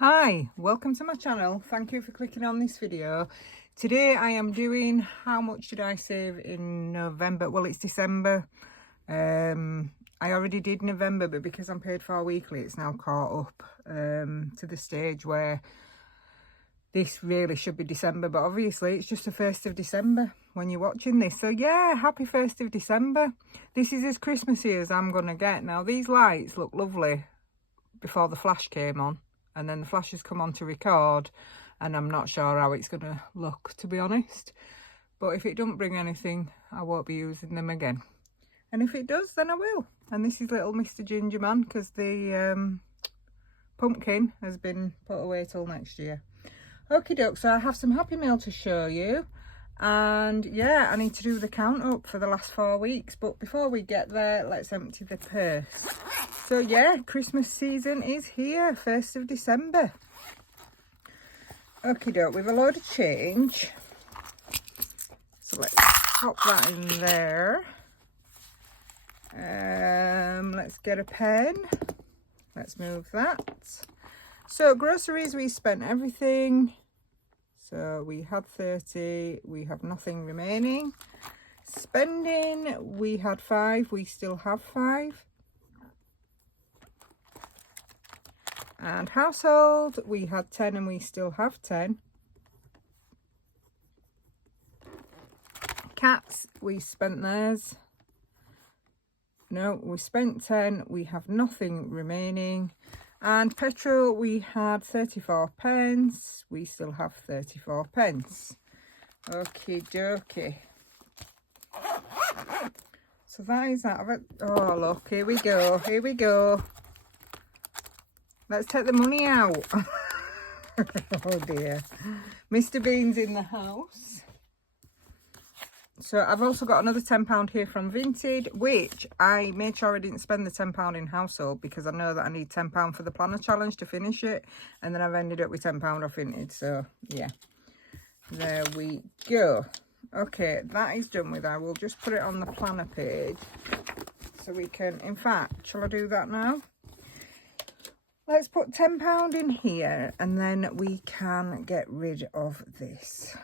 Hi, welcome to my channel. Thank you for clicking on this video. Today I am doing how much did I save in November? Well, it's December. I already did November, but because I'm paid for weekly, it's now caught up to the stage where this really should be December, but obviously it's just the 1st of December when you're watching this. So yeah, happy 1st of December. This is as Christmassy as I'm gonna get. Now these lights look lovely before the flash came on, and then the flash has come on to record, and I'm not sure how it's gonna look, to be honest. But if it don't bring anything, I won't be using them again, and if it does, then I will. And this is little Mr. Ginger Man, because the pumpkin has been put away till next year. Okie doke, so I have some Happy Mail to show you, and yeah, I need to do the count up for the last 4 weeks. But before we get there, let's empty the purse. So yeah, Christmas season is here, 1st of December. Okie doke, with a load of change. So let's pop that in there. Let's get a pen. Let's move that. So groceries, we spent everything. So we had 30, we have nothing remaining. Spending, we had 5, we still have 5. And household, we had 10 and we still have 10. Cats, we spent theirs. No, we spent 10, we have nothing remaining. And petrol, we had 34 pence. We still have 34 pence. Okie dokie. So that is that. Oh, look, here we go. Here we go. Let's take the money out. Oh dear. Mr. Bean's in the house. So I've also got another £10 here from Vinted, which I made sure I didn't spend the £10 in household, because I know that I need £10 for the planner challenge to finish it, and then I've ended up with £10 off Vinted. So yeah, there we go. Okay, that is done with. I will just put it on the planner page so we can, in fact, shall I do that now? Let's put £10 in here, and then we can get rid of this.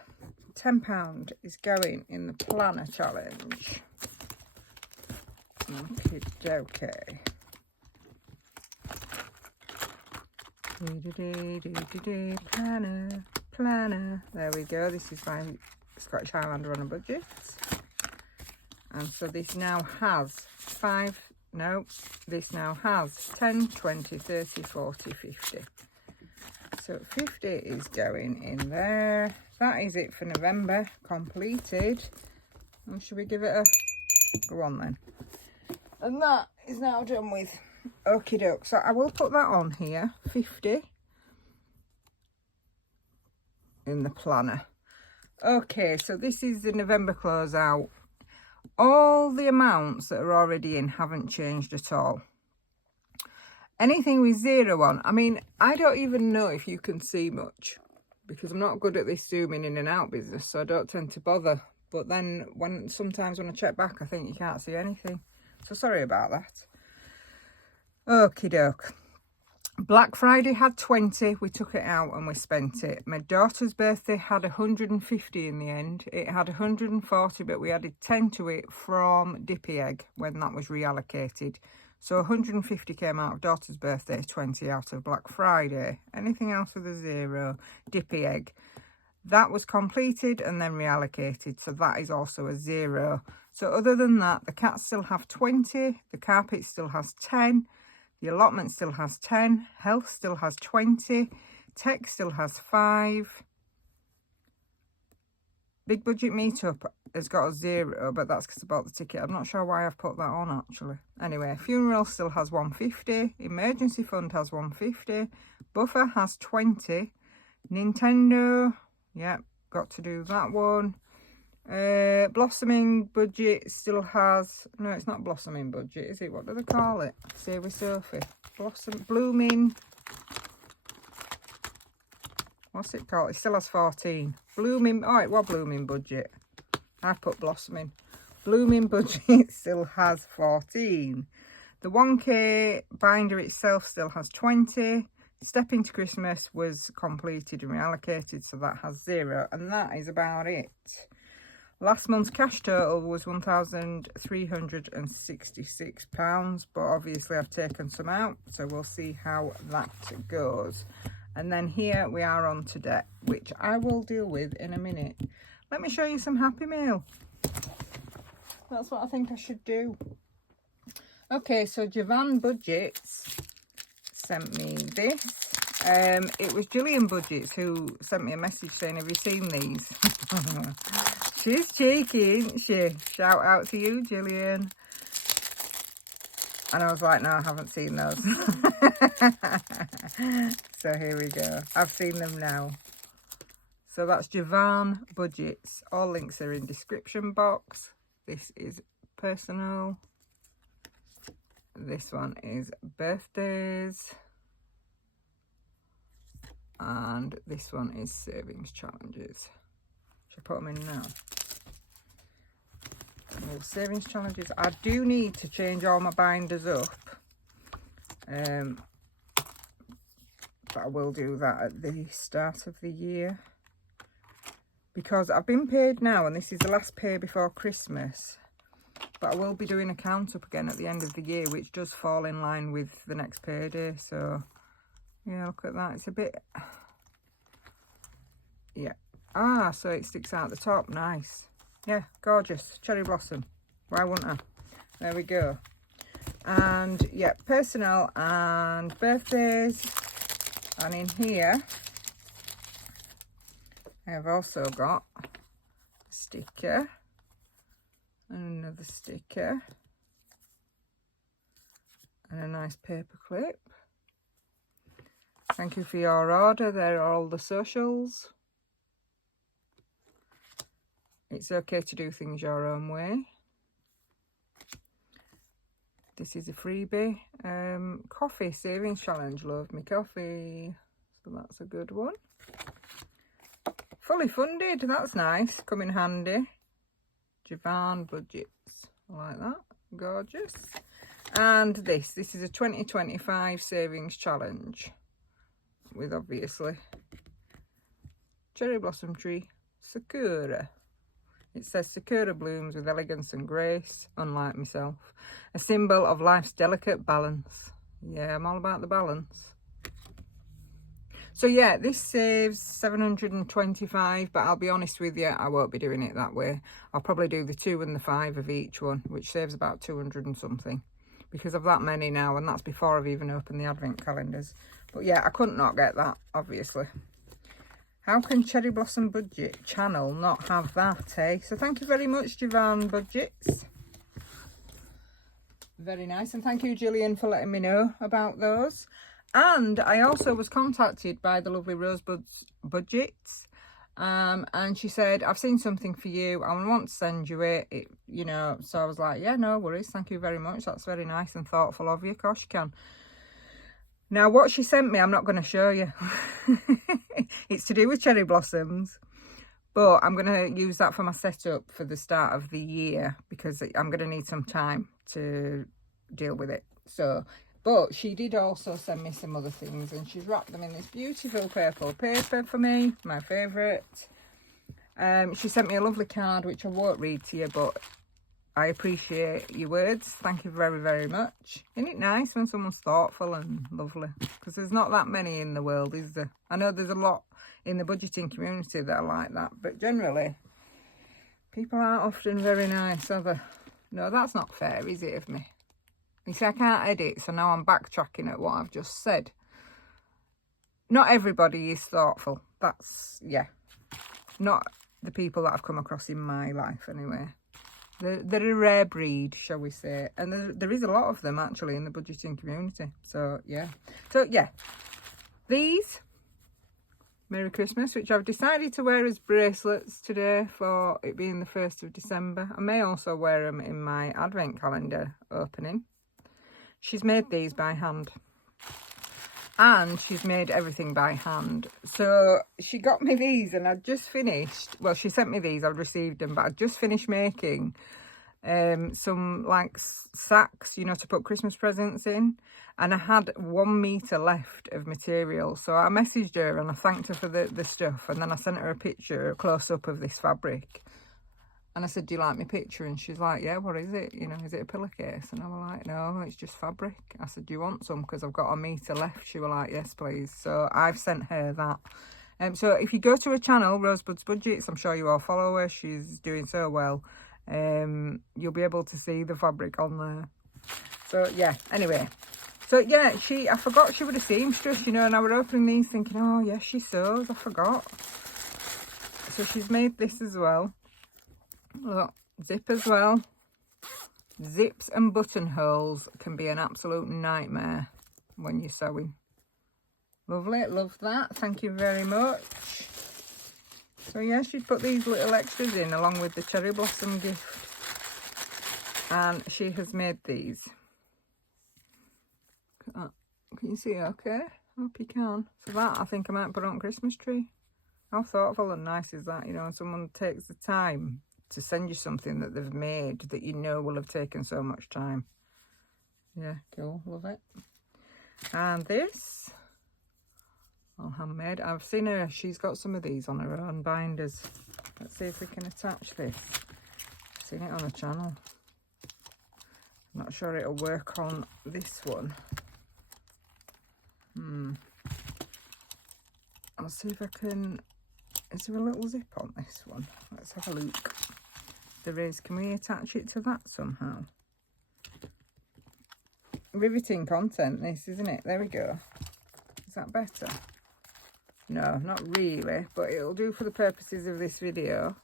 £10 is going in the planner challenge. Okay, okay. Planner. There we go. This is my Scottish Highlander on a budget. And so this now has 5. No, this now has 10, 20, 30, 40, 50. So 50 is going in there. That is it for November, completed. And should we give it a go on then? And that is now done with. Okie doke. So I will put that on here, 50 in the planner. Okay, so this is the November closeout. All the amounts that are already in haven't changed at all. Anything with 0 on, I mean, I don't even know if you can see much, because I'm not good at this zooming in and out business, so I don't tend to bother. But then sometimes when I check back, I think you can't see anything. So sorry about that. Okie doke. Black Friday had 20, we took it out and we spent it. My daughter's birthday had 150 in the end. It had 140, but we added 10 to it from Dippy Egg when that was reallocated. So 150 came out of daughter's birthday, 20 out of Black Friday. Anything else with a 0, Dippy Egg. That was completed and then reallocated, so that is also a 0. So other than that, the cats still have 20, the carpet still has 10, the allotment still has 10, health still has 20, tech still has 5. Big budget meetup has got a 0, but that's because I bought the ticket. I'm not sure why I've put that on, actually. Anyway, funeral still has 150. Emergency fund has 150. Buffer has 20. Nintendo, yep, got to do that one. Blossoming budget still has... No, it's not blossoming budget, is it? What do they call it? Say with Sophie. Blooming... What's it called? It still has 14. Blooming... Oh, it was blooming budget. I put blossoming. Blooming budget still has 14. The 1K binder itself still has 20. Step into Christmas was completed and reallocated, so that has 0, and that is about it. Last month's cash total was £1,366, but obviously I've taken some out, so we'll see how that goes. And then here we are on to debt, which I will deal with in a minute. Let me show you some Happy Mail. That's what I think I should do. Okay, so Javan Budgets sent me this. It was Gillian Budgets who sent me a message saying, have you seen these? She's cheeky, isn't she? Shout out to you, Gillian. And I was like, no, I haven't seen those. So here we go. I've seen them now. So that's Javan Budgets. All links are in description box. This is personal. This one is birthdays. And this one is savings challenges. Should I put them in now? Well, savings challenges. I do need to change all my binders up. But I will do that at the start of the year. Because I've been paid now and this is the last pay before Christmas. But I will be doing a count up again at the end of the year, which does fall in line with the next payday. So, yeah, look at that. It's a bit... Yeah. Ah, so it sticks out the top. Nice. Yeah, gorgeous. Cherry blossom. Why wouldn't I? There we go. And, yeah, personal and birthdays. And in here, I have also got a sticker. And another sticker. And a nice paper clip. Thank you for your order. There are all the socials. It's okay to do things your own way. This is a freebie. Coffee savings challenge. Love me coffee. So that's a good one. Fully funded. That's nice. Come in handy. Javan Budgets. I like that. Gorgeous. And this is a 2025 savings challenge. With obviously cherry blossom tree, Sakura. It says Sakura blooms with elegance and grace, unlike myself. A symbol of life's delicate balance. Yeah, I'm all about the balance. So yeah, this saves 725, but I'll be honest with you, I won't be doing it that way. I'll probably do the 2 and the 5 of each one, which saves about 200 and something. Because of that many now, and that's before I've even opened the advent calendars. But yeah, I couldn't not get that, obviously. How can Cherry Blossom Budget channel not have that, eh? So thank you very much, Javan Budgets. Very nice. And thank you, Gillian, for letting me know about those. And I also was contacted by the lovely Rosebud's Budgets. And she said, I've seen something for you. I want to send you it, you know. So I was like, yeah, no worries. Thank you very much. That's very nice and thoughtful of you. Of course you can. Now, what she sent me, I'm not going to show you. It's to do with cherry blossoms. But I'm going to use that for my setup for the start of the year. Because I'm going to need some time to deal with it. So, but she did also send me some other things. And she's wrapped them in this beautiful purple paper for me. My favourite. She sent me a lovely card, which I won't read to you. But I appreciate your words. Thank you very, very much. Isn't it nice when someone's thoughtful and lovely? Because there's not that many in the world, is there? I know there's a lot in the budgeting community that are like that. But generally, people aren't often very nice, are they? No, that's not fair, is it, of me? You see, I can't edit, so now I'm backtracking at what I've just said. Not everybody is thoughtful. That's, yeah. Not the people that I've come across in my life, anyway. They're a rare breed, shall we say. And there is a lot of them, actually, in the budgeting community. So, yeah. So, yeah. These, Merry Christmas, which I've decided to wear as bracelets today for it being the 1st of December. I may also wear them in my advent calendar opening. She's made these by hand. And she's made everything by hand. So she got me these and I'd just finished. Well, she sent me these. I'd received them. But I'd just finished making some like sacks, you know, to put Christmas presents in, and I had 1 meter left of material. So I messaged her and I thanked her for the stuff, and then I sent her a picture, a close-up of this fabric, and I said, do you like my picture? And she's like, yeah, what is it? You know, is it a pillowcase? And I was like, no, it's just fabric. I said, do you want some? Because I've got 1 meter left. She was like, yes, please. So I've sent her that. So if you go to her channel, Rosebud's Budgets, I'm sure you all follow her. She's doing so well. You'll be able to see the fabric on there. So yeah, anyway. So yeah, I forgot she was a seamstress, you know, and I was opening these thinking, oh yes, she sews, I forgot. So she's made this as well. Look, zip as well. Zips and buttonholes can be an absolute nightmare when you're sewing. Lovely, love that. Thank you very much. So yeah, she put these little extras in along with the cherry blossom gift. And she has made these. Can you see it okay? Hope you can. So that I think I might put on a Christmas tree. How thoughtful and nice is that? You know, someone takes the time to send you something that they've made that you know will have taken so much time. Yeah, cool. Love it. And this, all handmade. I've seen her, she's got some of these on her own binders. Let's see if we can attach this. I've seen it on her channel. I'm not sure it'll work on this one. I'll see if I can. Is there a little zip on this one? Let's have a look. There is. Can we attach it to that somehow? Riveting content, this, isn't it? There we go. Is that better? No, not really, but it'll do for the purposes of this video.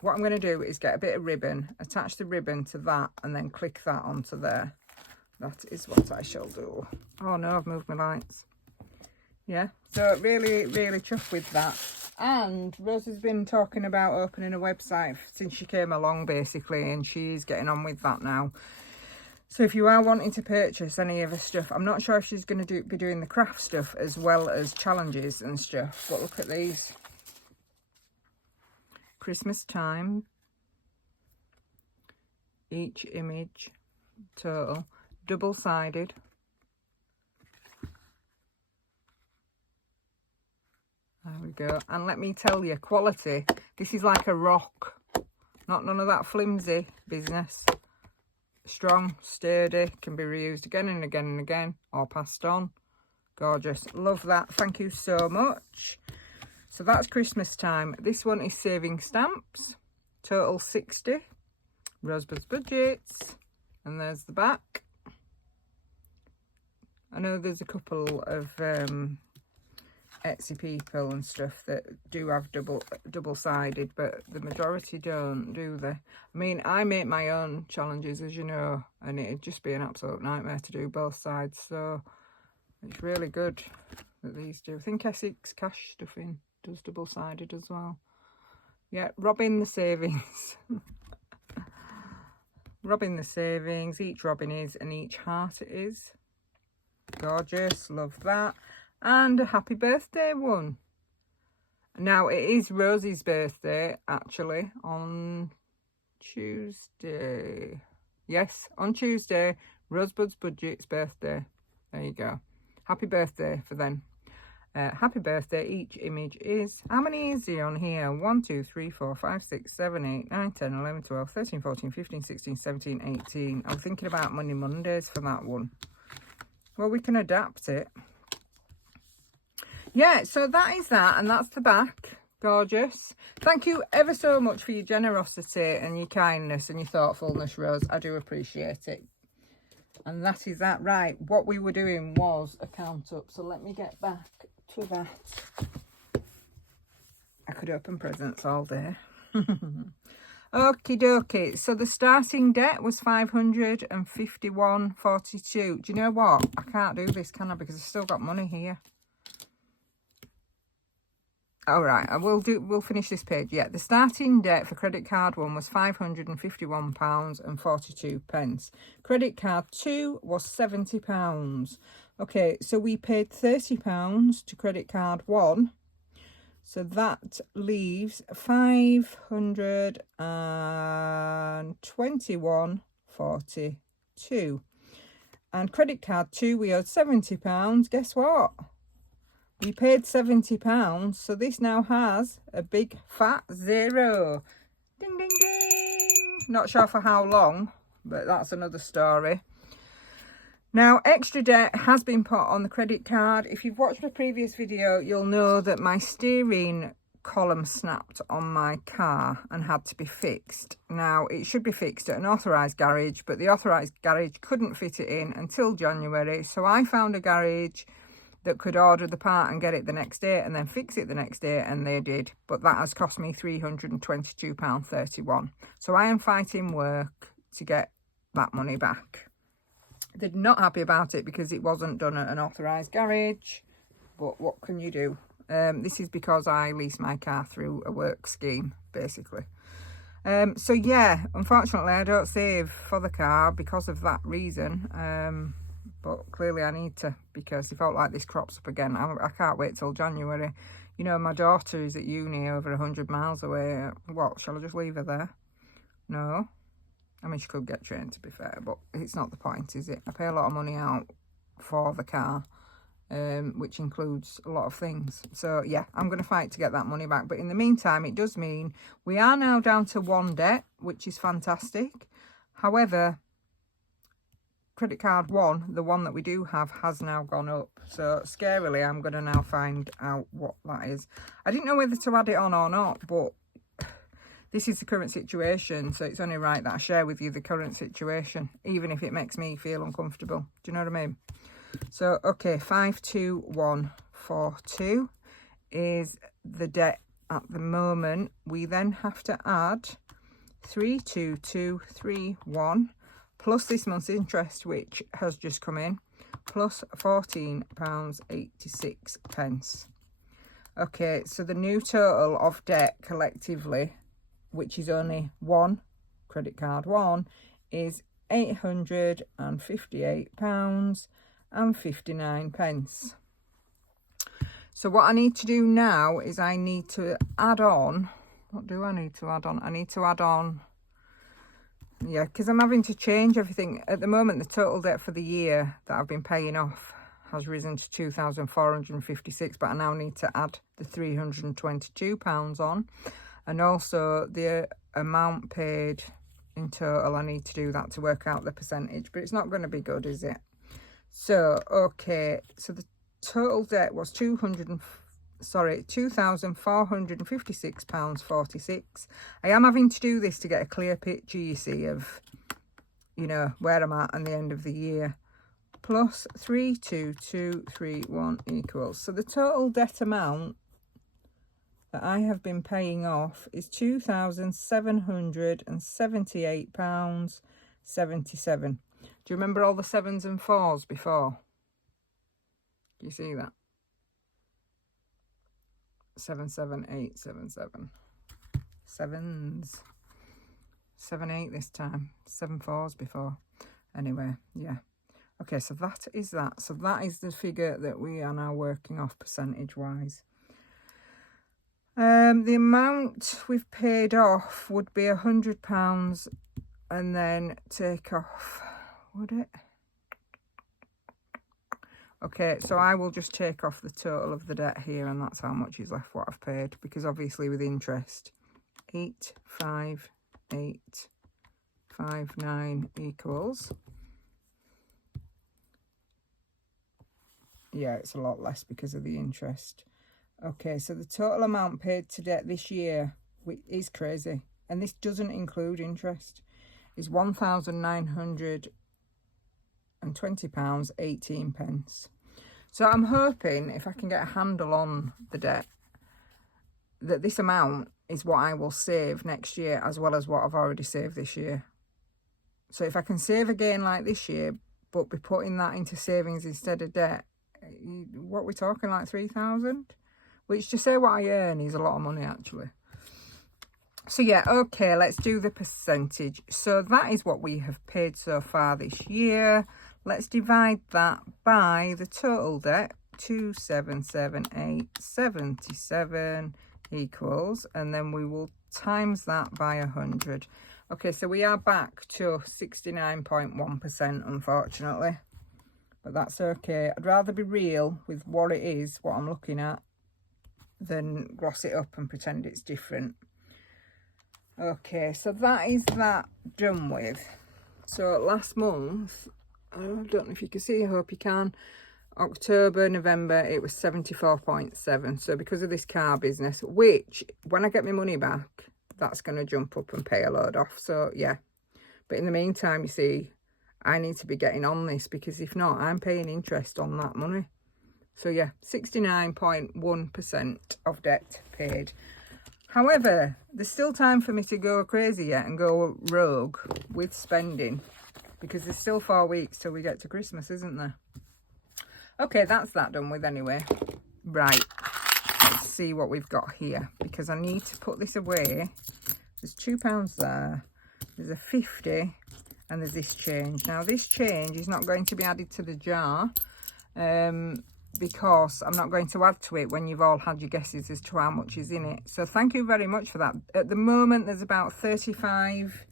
What I'm going to do is get a bit of ribbon, attach the ribbon to that, and then click that onto there. That is what I shall do. Oh no, I've moved my lights. Yeah, so really, really chuffed with that. And Rose has been talking about opening a website since she came along, basically, and she's getting on with that now. So if you are wanting to purchase any of her stuff, I'm not sure if she's going to be doing the craft stuff as well as challenges and stuff, but look at these. Christmas time. Each image total. Double-sided. There we go. And let me tell you, quality. This is like a rock. Not none of that flimsy business. Strong, sturdy, can be reused again and again and again, or passed on. Gorgeous. Love that. Thank you so much. So that's Christmas time. This one is saving stamps. Total 60. Rosebud's Budgets. And there's the back. I know there's a couple of Etsy people and stuff that do have double-sided, but the majority don't, do they? I mean, I make my own challenges, as you know, and it'd just be an absolute nightmare to do both sides. So it's really good that these do. I think Essex Cash Stuffing does double-sided as well. Yeah, robbing the savings. Robbing the savings. Each robin is and each heart it is. Gorgeous, love that. And a happy birthday one. Now it is Rosie's birthday actually on Tuesday. Yes, on Tuesday, Rosebud's Budget's birthday. There you go. Happy birthday for them. Happy birthday. Each image is, how many is there on here? 1, 2, 3, 4, 5, 6, 7, 8, 9, 10, 11, 12, 13, 14, 15, 16, 17, 18. I'm thinking about Mondays for that one. Well, we can adapt it. Yeah, so that is that, and that's the back. Gorgeous. Thank you ever so much for your generosity and your kindness and your thoughtfulness, Rose. I do appreciate it. And that is that. Right, what we were doing was a count up, so let me get back to that. I could open presents all day. Okie dokie. So the starting debt was £551.42. Do you know what? I can't do this, can I? Because I've still got money here. All right, we'll finish this page. Yeah, the starting debt for credit card 1 was £551.42. Credit card 2 was £70. Okay, so we paid £30 to credit card 1. So that leaves 521.42. And credit card 2, we owed £70. Guess what? We paid £70. So this now has a big fat 0. Ding, ding, ding. Not sure for how long, but that's another story. Now, extra debt has been put on the credit card. If you've watched my previous video, you'll know that my steering column snapped on my car and had to be fixed. Now, it should be fixed at an authorised garage, but the authorised garage couldn't fit it in until January. So I found a garage that could order the part and get it the next day and then fix it the next day, and they did. But that has cost me £322.31. So I am fighting work to get that money back. They're not happy about it because it wasn't done at an authorised garage, but what can you do? This is because I lease my car through a work scheme, basically. So yeah, unfortunately I don't save for the car because of that reason, but clearly I need to, because if out like this crops up again, I can't wait till January. You know, my daughter is at uni over 100 miles away. What, shall I just leave her there? No. I mean, she could get trained, to be fair, but it's not the point, is it? I pay a lot of money out for the car, which includes a lot of things. So, yeah, I'm going to fight to get that money back. But in the meantime, it does mean we are now down to 1 debt, which is fantastic. However, credit card 1, the one that we do have, has now gone up. So, scarily, I'm going to now find out what that is. I didn't know whether to add it on or not, but this is the current situation, so it's only right that I share with you the current situation, even if it makes me feel uncomfortable. Do you know what I mean? So, okay, 52142 is the debt at the moment. We then have to add 32231 plus this month's interest, which has just come in, plus £14.86. Okay, so the new total of debt collectively, which is only 1, credit card 1, is £858.59. So what I need to do now is I need to add on, what do I need to add on? I need to add on, yeah, because I'm having to change everything. At the moment, the total debt for the year that I've been paying off has risen to £2,456, but I now need to add the £322 on. And also the amount paid in total, I need to do that to work out the percentage. But it's not going to be good, is it? So, okay. So the total debt was £2,456.46. I am having to do this to get a clear picture, you see, of, you know, where I'm at the end of the year. Plus 32231 equals. So the total debt amount that I have been paying off is £2,778.77. Do you remember all the 7s and 4s before? Do you see that? 77877. 7s. 7-8 this time. 7 4s before. Anyway, yeah. Okay, so that is that. So that is the figure that we are now working off percentage-wise. The amount we've paid off would be £100 and then take off, would it? Okay, so I will just take off the total of the debt here, and that's how much is left what I've paid, because obviously with interest, 85859 equals, yeah, it's a lot less because of the interest. Okay, so the total amount paid to debt this year, which is crazy, and this doesn't include interest, is £1,920.18. So I'm hoping, if I can get a handle on the debt, that this amount is what I will save next year, as well as what I've already saved this year. So if I can save again like this year, but be putting that into savings instead of debt, what we're talking, like 3,000? Which, to say what I earn, is a lot of money, actually. So, yeah, okay, let's do the percentage. So, that is what we have paid so far this year. Let's divide that by the total debt, 2778 77 equals, and then we will times that by 100. Okay, so we are back to 69.1%, unfortunately, but that's okay. I'd rather be real with what it is, what I'm looking at, than gloss it up and pretend it's different. Okay, so that is that done with. So last month, I don't know if you can see, I hope you can, October, November, it was 74.7. So because of this car business, which when I get my money back, that's going to jump up and pay a load off. So yeah, but in the meantime, you see, I need to be getting on this, because if not, I'm paying interest on that money. So yeah, 69.1% of debt paid. However, there's still time for me to go crazy yet and go rogue with spending, because there's still 4 weeks till we get to Christmas, isn't there? Okay, that's that done with anyway. Right, let's see what we've got here, because I need to put this away. There's £2 there, there's a 50, and there's this change. Now this change is not going to be added to the jar, because I'm not going to add to it when you've all had your guesses as to how much is in it. So thank you very much for that. At the moment, there's about 35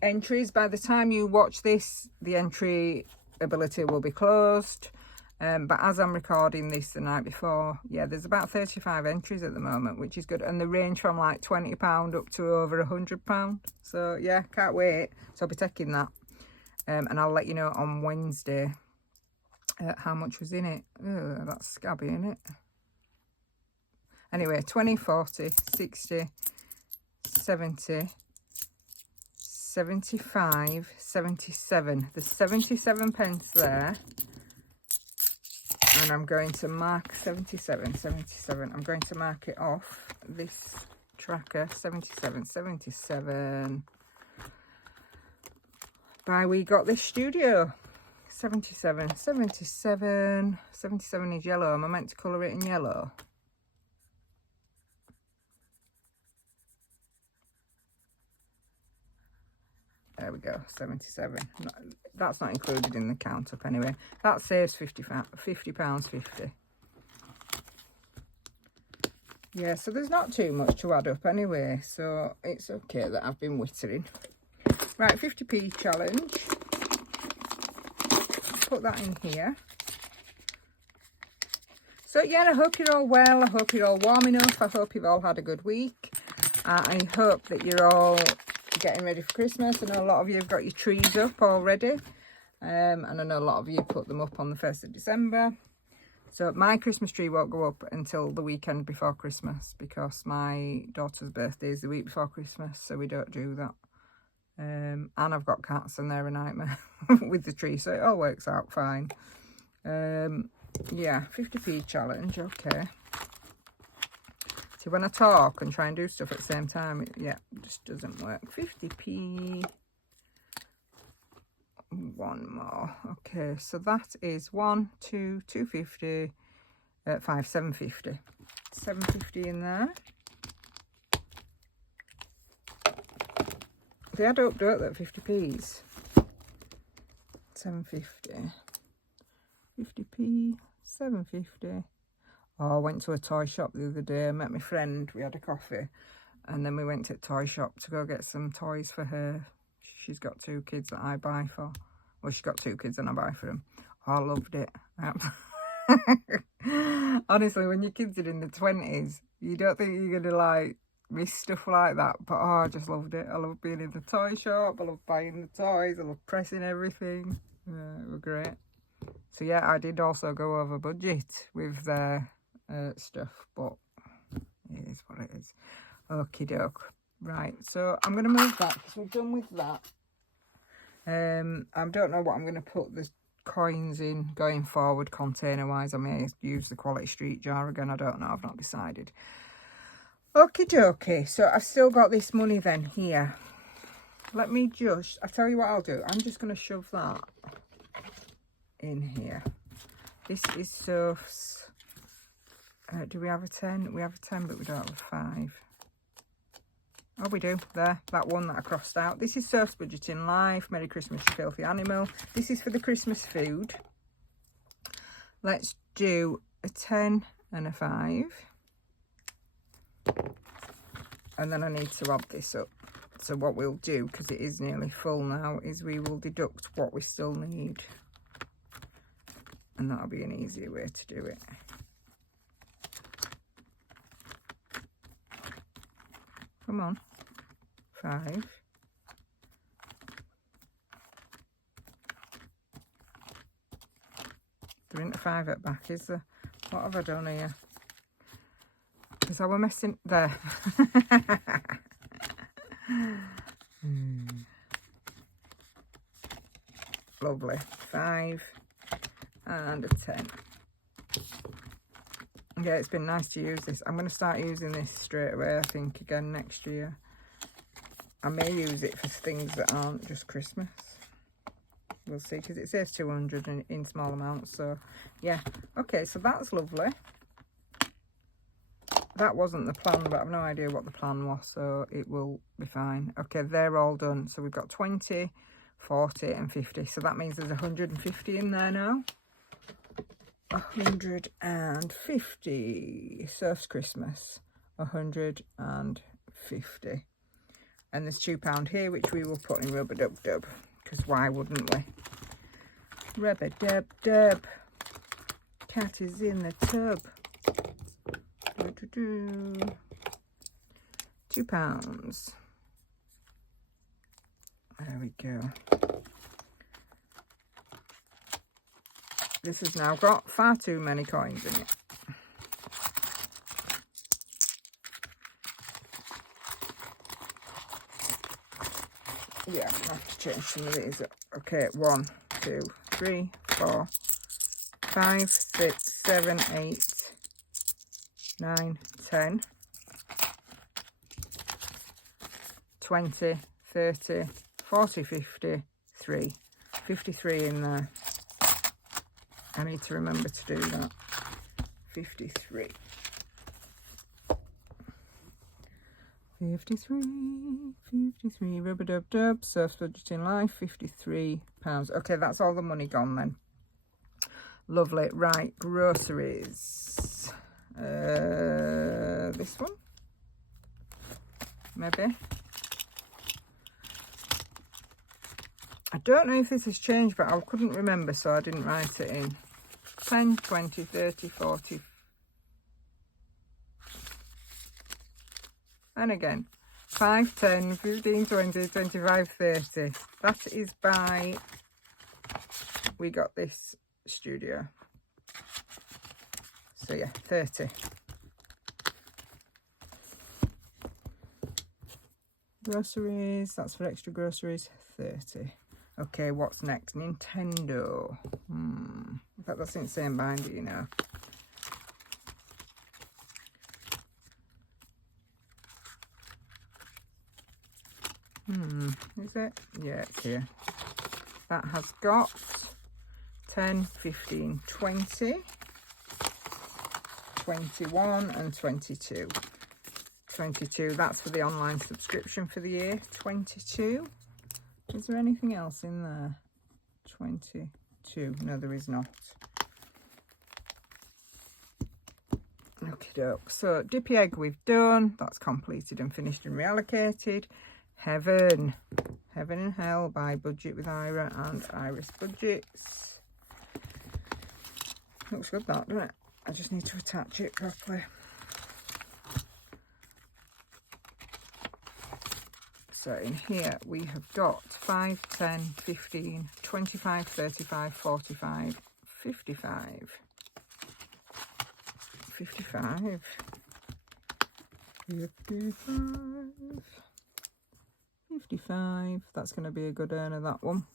entries. By the time you watch this, the entry ability will be closed. But as I'm recording this the night before, yeah, there's about 35 entries at the moment, which is good. And they range from like £20 up to over £100. So yeah, can't wait. So I'll be taking that. And I'll let you know on Wednesday how much was in it. Oh, that's scabby, isn't it? Anyway, 20, 40, 60, 70, 75, 77. There's 77 pence there. And I'm going to mark 77. I'm going to mark it off this tracker. 77. By we got this studio. 77 is yellow. Am I meant to colour it in yellow? There we go, 77. That's not included in the count up anyway. That saves £50.50. Yeah, so there's not too much to add up anyway, so it's okay that I've been wittering. Right, 50p challenge. Put that in here. So yeah, I hope you're all well. I hope you're all warm enough. I hope you've all had a good week. I hope that you're all getting ready for Christmas. I know a lot of you have got your trees up already, and I know a lot of you put them up on the 1st of December. So my Christmas tree won't go up until the weekend before Christmas, because my daughter's birthday is the week before Christmas, so we don't do that. And I've got cats and they're a nightmare with the tree, so it all works out fine. Yeah, 50p challenge. Okay, see, when I talk and try and do stuff at the same time, it just doesn't work. 50p. One more. Okay, so that is 1, 2, 250, 5, 750. 750 in there. They add up, don't they, 50p's? 750. 50p, 750. Oh, I went to a toy shop the other day. I met my friend. We had a coffee. And then we went to a toy shop to go get some toys for her. She's got 2 kids that I buy for. Well, she's got 2 kids and I buy for them. Oh, I loved it. Honestly, when your kids are in the 20s, you don't think you're going to, like, miss stuff like that. But, oh, I just loved it. I love being in the toy shop. I love buying the toys. I love pressing everything. Yeah, it was great. So, yeah, I did also go over budget with their stuff. But it is what it is. Okie doke. Right, so I'm going to move that because we're done with that. I don't know what I'm going to put the coins in going forward container wise. I may use the Quality Street jar again. I don't know. I've not decided. Okie dokie. So I've still got this money then here. Let me just, I'll tell you what I'll do. I'm just going to shove that in here. This is Soph's. Do we have a 10? We have a 10, but we don't have a 5. Oh, we do. There, that one that I crossed out. This is Soph's Budgeting Life. Merry Christmas, you filthy animal. This is for the Christmas food. Let's do a 10 and a 5. And then I need to add this up. So what we'll do, because it is nearly full now, is we will deduct what we still need. And that'll be an easier way to do it. Come on. 5. There isn't a 5 at back, is there? What have I done here? Because I was messing there. Lovely. 5 and a 10. Yeah, it's been nice to use this. I'm going to start using this straight away, I think, again next year. I may use it for things that aren't just Christmas. We'll see, because it says 200 in small amounts. So, yeah. Okay, so that's lovely. That wasn't the plan, but I've no idea what the plan was, so it will be fine. Okay, they're all done. So we've got 20, 40 and 50. So that means there's 150 in there now. 150. Surf's Christmas. 150. And there's £2 here, which we will put in Rub-a-Dub-Dub. Because why wouldn't we? Rub-a-dub-dub. Cat is in the tub. £2. There we go. This has now got far too many coins in it. Yeah, I'm gonna have to change some of these. Okay, 1, 2, 3, 4, 5, 6, 7, 8, 9, 10, 20, 30, 40, 50, 3. 53 in there. I need to remember to do that. 53. 53, Rub-a-Dub-Dub, Surf's Budgeting Life, £53. Okay, that's all the money gone then. Lovely. Right, groceries. This one? Maybe? I don't know if this has changed, but I couldn't remember, so I didn't write it in. 10, 20, 30, 40. And again, 5, 10, 15, 20, 25, 30. That is by, we got this studio. So yeah, 30. Groceries, that's for extra groceries, 30. Okay, what's next? Nintendo. In fact, that's in the same binder, you know. Is it? Yeah, it's here. That has got 10, 15, 20, 21 and 22. 22, that's for the online subscription for the year. 22. Is there anything else in there? 22. No, there is not. Okie doke. So, Dippy Egg we've done. That's completed and finished and reallocated. Heaven. Heaven and Hell by Budget with Ira and Iris Budgets. Looks good, that, doesn't it? I just need to attach it properly. So in here we have got 5, 10, 15, 25, 35, 45, 55. 55. 55. That's going to be a good earner, that one.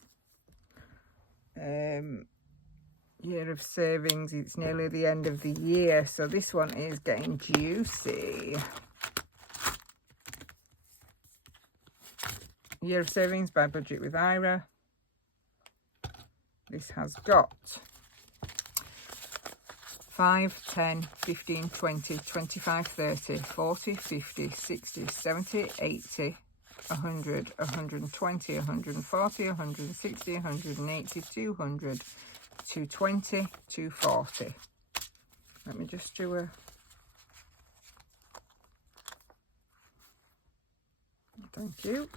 Year of savings. It's nearly the end of the year, so this one is getting juicy. Year of savings by Budget with Ira. This has got 5, 10, 15, 20, 25, 30, 40, 50, 60, 70, 80, 100, 120, 140, 160, 180, 200, 220, 240. Let me just do a... Thank you.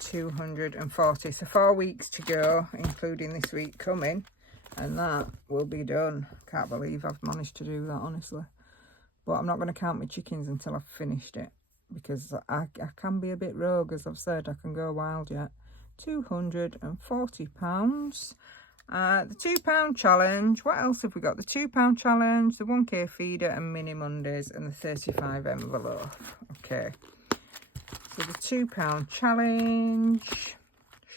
240. So 4 weeks to go, including this week coming, and that will be done. Can't believe I've managed to do that, honestly. But I'm not going to count my chickens until I've finished it, because I can be a bit rogue, as I've said. I can go wild yet. £240. The £2 challenge. What else have we got? The £2 challenge, the 1k feeder and mini Mondays, and the 35 envelope. Okay. So the £2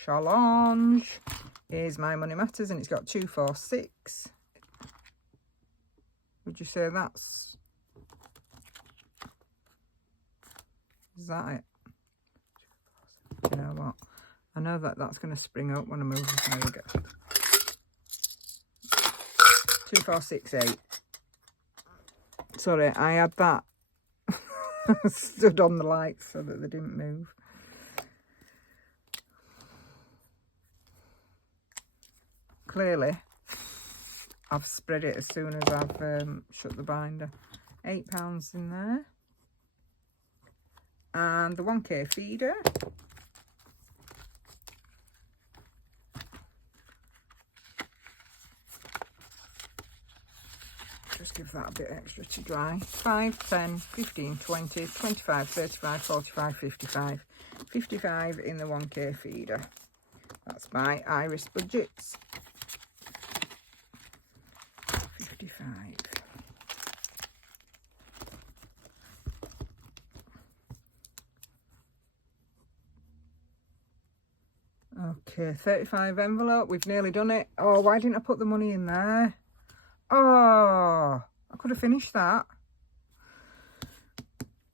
challenge is My Money Matters, and it's got 246. Would you say that's... Is that it? You know what? I know that that's going to spring up when I move. There we go. 2468. Sorry, I had that stood on the lights so that they didn't move. Clearly, I've spread it as soon as I've shut the binder. £8 in there. And the 1k feeder. Just give that a bit extra to dry. 5, 10, 15, 20, 25, 35, 45, 55. 55 in the 1k feeder. That's my Iris budgets. 55. Okay, 35 envelope. We've nearly done it. Oh, why didn't I put the money in there? Oh, I could have finished that.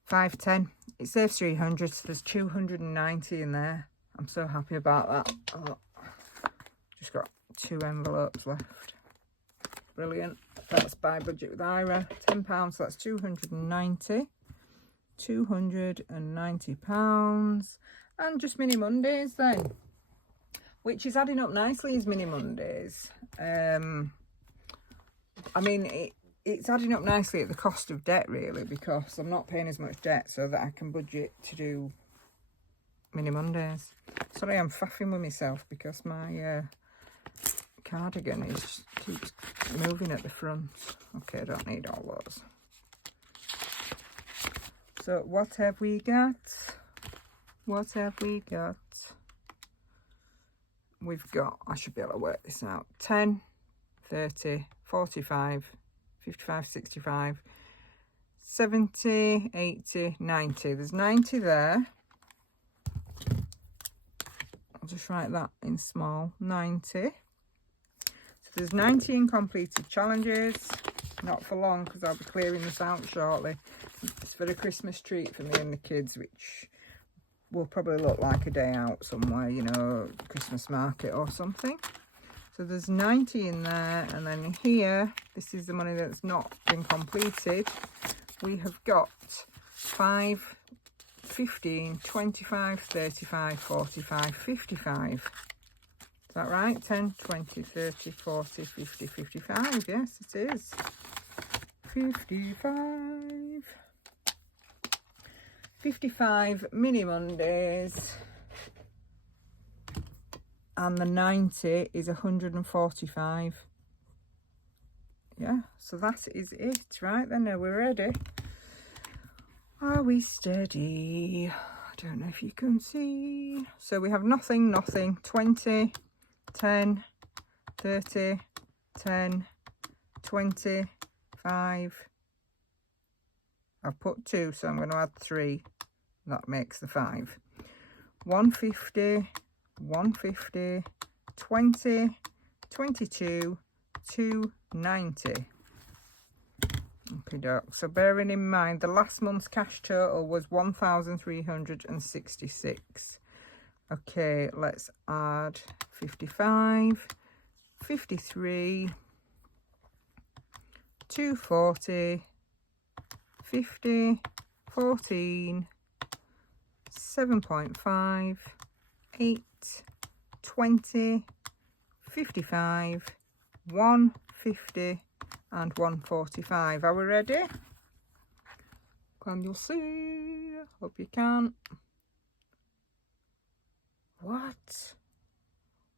510. It saves 300, so there's 290 in there. I'm so happy about that. Oh, just got 2 envelopes left. Brilliant. That's by budget with Ira. £10, so that's 290. £290. And just mini Mondays then, which is adding up nicely as mini Mondays. I mean, it's adding up nicely at the cost of debt, really, because I'm not paying as much debt so that I can budget to do mini Mondays. Sorry, I'm faffing with myself because my cardigan keeps moving at the front. Okay, I don't need all those. So what have we got? What have we got? We've got, I should be able to work this out, 10, 30, 45, 55, 65, 70, 80, 90. There's 90 there. I'll just write that in small, 90. So there's 90 incompleted challenges. Not for long, because I'll be clearing this out shortly. It's for a Christmas treat for me and the kids, which will probably look like a day out somewhere, you know, Christmas market or something. So there's 90 in there, and then here, this is the money that's not been completed. We have got 5, 15, 25, 35, 45, 55. Is that right? 10, 20, 30, 40, 50, 55. Yes, it is. 55. 55 mini Mondays. And the 90 is 145. Yeah, so that is it. Right then, now we're ready. Are we steady? I don't know if you can see. So we have nothing, 20, 10, 30, 10, 20, 5. I've put 2, so I'm going to add 3. That makes the 5. 150, 150, 20, 22, 290. Okay, doc. So bearing in mind the last month's cash total was 1,366. Okay, let's add 55, 53, 240, 50, 14, 7.5, 8, 20, 55, 150, and 145. Are we ready? Can you see? Hope you can. What?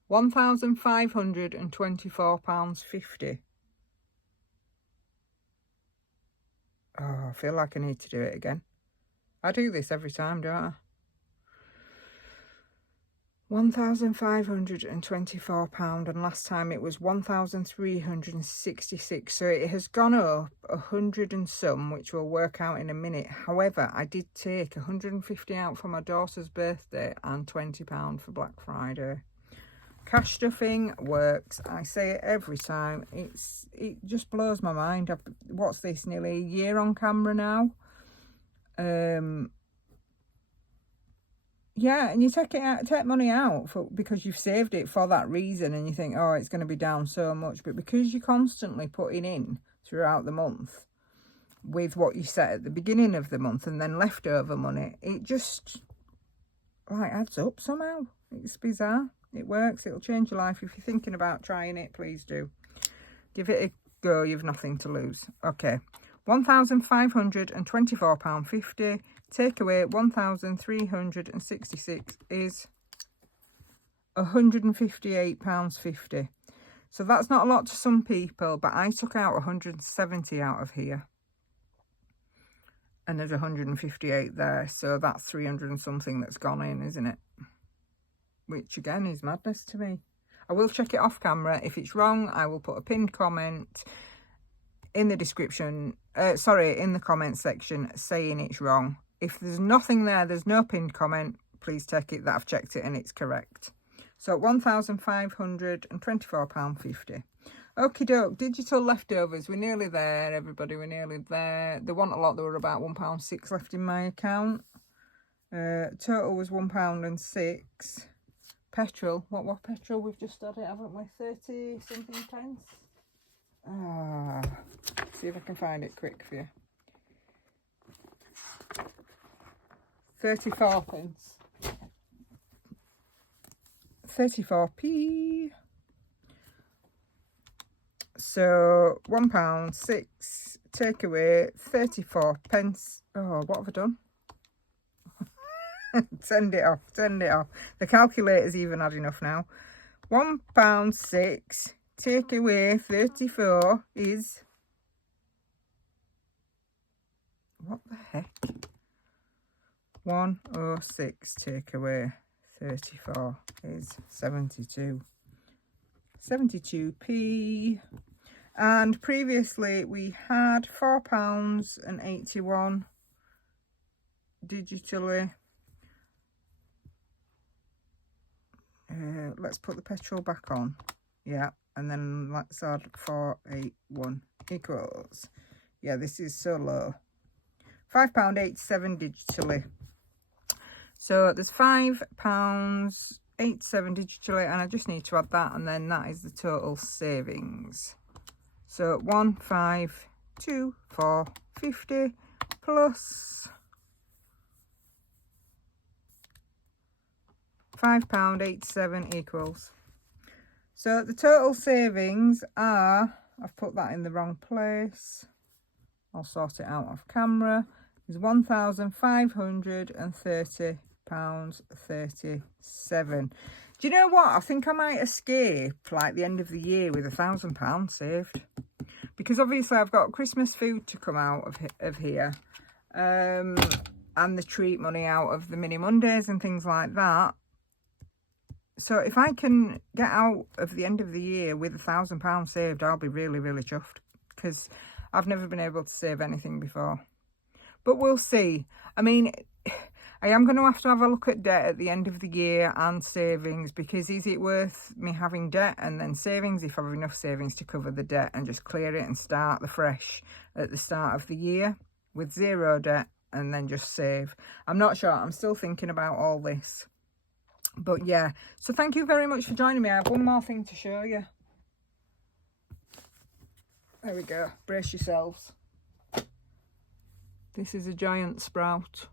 £1,524.50. Oh, I feel like I need to do it again. I do this every time, don't I? £1,524, and last time it was 1,366. So it has gone up 100 and some, which will work out in a minute. However, I did take 150 out for my daughter's birthday and £20 for Black Friday. Cash stuffing works. I say it every time. It just blows my mind. What's this? Nearly a year on camera now. Yeah, and you take money out because you've saved it for that reason, and you think, oh, it's going to be down so much. But because you're constantly putting in throughout the month with what you set at the beginning of the month and then leftover money, it just like adds up somehow. It's bizarre. It works. It'll change your life. If you're thinking about trying it, please do. Give it a go. You've nothing to lose. Okay. £1,524.50. Take away 1,366 is £158.50. So that's not a lot to some people, but I took out 170 out of here. And there's 158 there, so that's 300 and something that's gone in, isn't it? Which again is madness to me. I will check it off camera. If it's wrong, I will put a pinned comment in the description, in the comment section saying it's wrong. If there's nothing there, there's no pinned comment, please take it that I've checked it and it's correct. So £1,524.50. Okie doke, digital leftovers. We're nearly there, everybody. We're nearly there. They want a lot. There were about £1.06 left in my account. Total was £1.06. Petrol. What was petrol? We've just had it, haven't we? 30 something pence. See if I can find it quick for you. 34 pence. 34p. So £1.06. Take away 34 pence. Oh, what have I done? Send it off. Send it off. The calculator's even had enough now. £1.06. Take away 34 is... What the heck? 106 take away 34 is 72. 72p. And previously we had £4.81 digitally. Let's put the petrol back on. Yeah, and then let's add 481 equals. Yeah, this is so low. £5.87 digitally. So there's £5.87 digitally, and I just need to add that, and then that is the total savings. So 1,524.50 plus £5.87 equals. So the total savings are, I've put that in the wrong place. I'll sort it out off camera. Is £1,530.37. Do you know what? I think I might escape like the end of the year with £1,000 saved, because obviously I've got Christmas food to come out of here, and the treat money out of the mini Mondays and things like that. So if I can get out of the end of the year with £1,000 saved, I'll be really, really chuffed, because I've never been able to save anything before. But we'll see. I mean, I am going to have a look at debt at the end of the year and savings, because is it worth me having debt and then savings if I have enough savings to cover the debt and just clear it and start the fresh at the start of the year with zero debt and then just save? I'm not sure. I'm still thinking about all this. But yeah, so thank you very much for joining me. I have one more thing to show you. There we go. Brace yourselves. This is a giant sprout.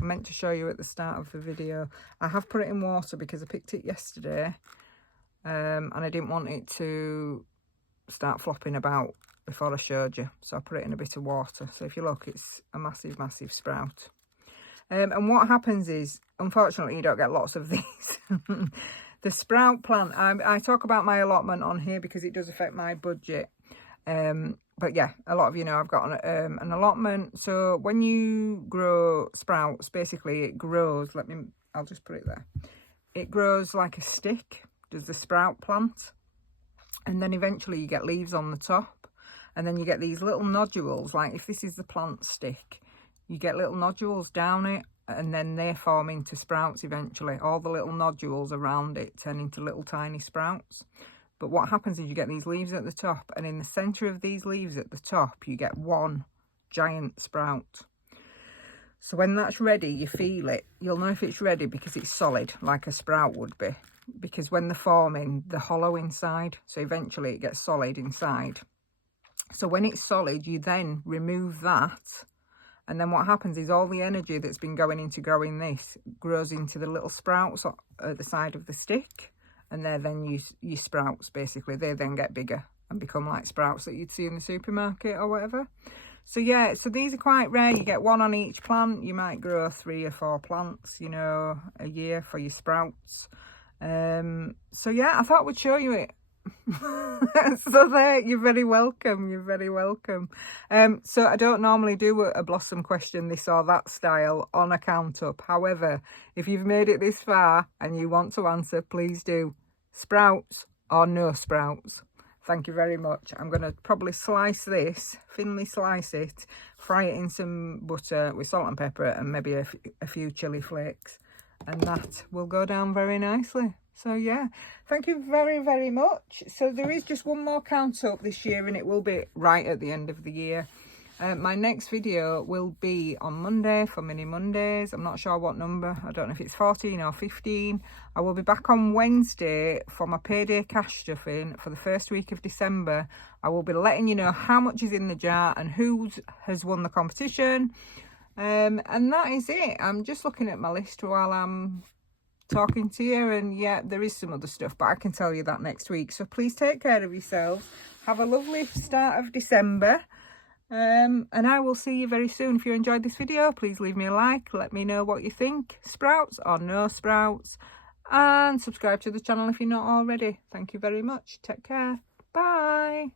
I meant to show you at the start of the video. I have put it in water because I picked it yesterday, and I didn't want it to start flopping about before I showed you. So I put it in a bit of water. So if you look, it's a massive, massive sprout. And what happens is, unfortunately, you don't get lots of these. The sprout plant, I talk about my allotment on here because it does affect my budget. But yeah, a lot of you know I've got an allotment. So when you grow sprouts, basically it grows, I'll just put it there. It grows like a stick, does the sprout plant. And then eventually you get leaves on the top. And then you get these little nodules, like if this is the plant stick, you get little nodules down it, and then they form into sprouts eventually. All the little nodules around it turn into little tiny sprouts. But what happens is you get these leaves at the top, and in the centre of these leaves at the top, you get one giant sprout. So when that's ready, you feel it. You'll know if it's ready because it's solid, like a sprout would be. Because when they're forming, they're hollow inside. So eventually it gets solid inside. So when it's solid, you then remove that. And then what happens is all the energy that's been going into growing this grows into the little sprouts at the side of the stick. And they're then your sprouts, basically. They then get bigger and become like sprouts that you'd see in the supermarket or whatever. So yeah, so these are quite rare. You get one on each plant. You might grow 3 or 4 plants, you know, a year for your sprouts. So yeah, I thought we'd show you it. So there, you're very welcome, you're very welcome. So I don't normally do a blossom question this or that style on a count up. However, if you've made it this far and you want to answer, please do. Sprouts or no sprouts? Thank you very much. I'm going to probably slice this, thinly slice it, fry it in some butter with salt and pepper and maybe a few chili flakes, and that will go down very nicely. So yeah, thank you very, very much. So there is just one more count up this year, and it will be right at the end of the year. My next video will be on Monday for Mini Mondays. I'm not sure what number. I don't know if it's 14 or 15. I will be back on Wednesday for my payday cash stuffing for the first week of December. I will be letting you know how much is in the jar and who has won the competition. And that is it. I'm just looking at my list while I'm talking to you, and yeah, there is some other stuff, but I can tell you that next week. So please take care of yourselves. Have a lovely start of December. And I will see you very soon. If you enjoyed this video, please leave me a like. Let me know what you think. Sprouts or no sprouts. And subscribe to the channel if you're not already. Thank you very much. Take care. Bye.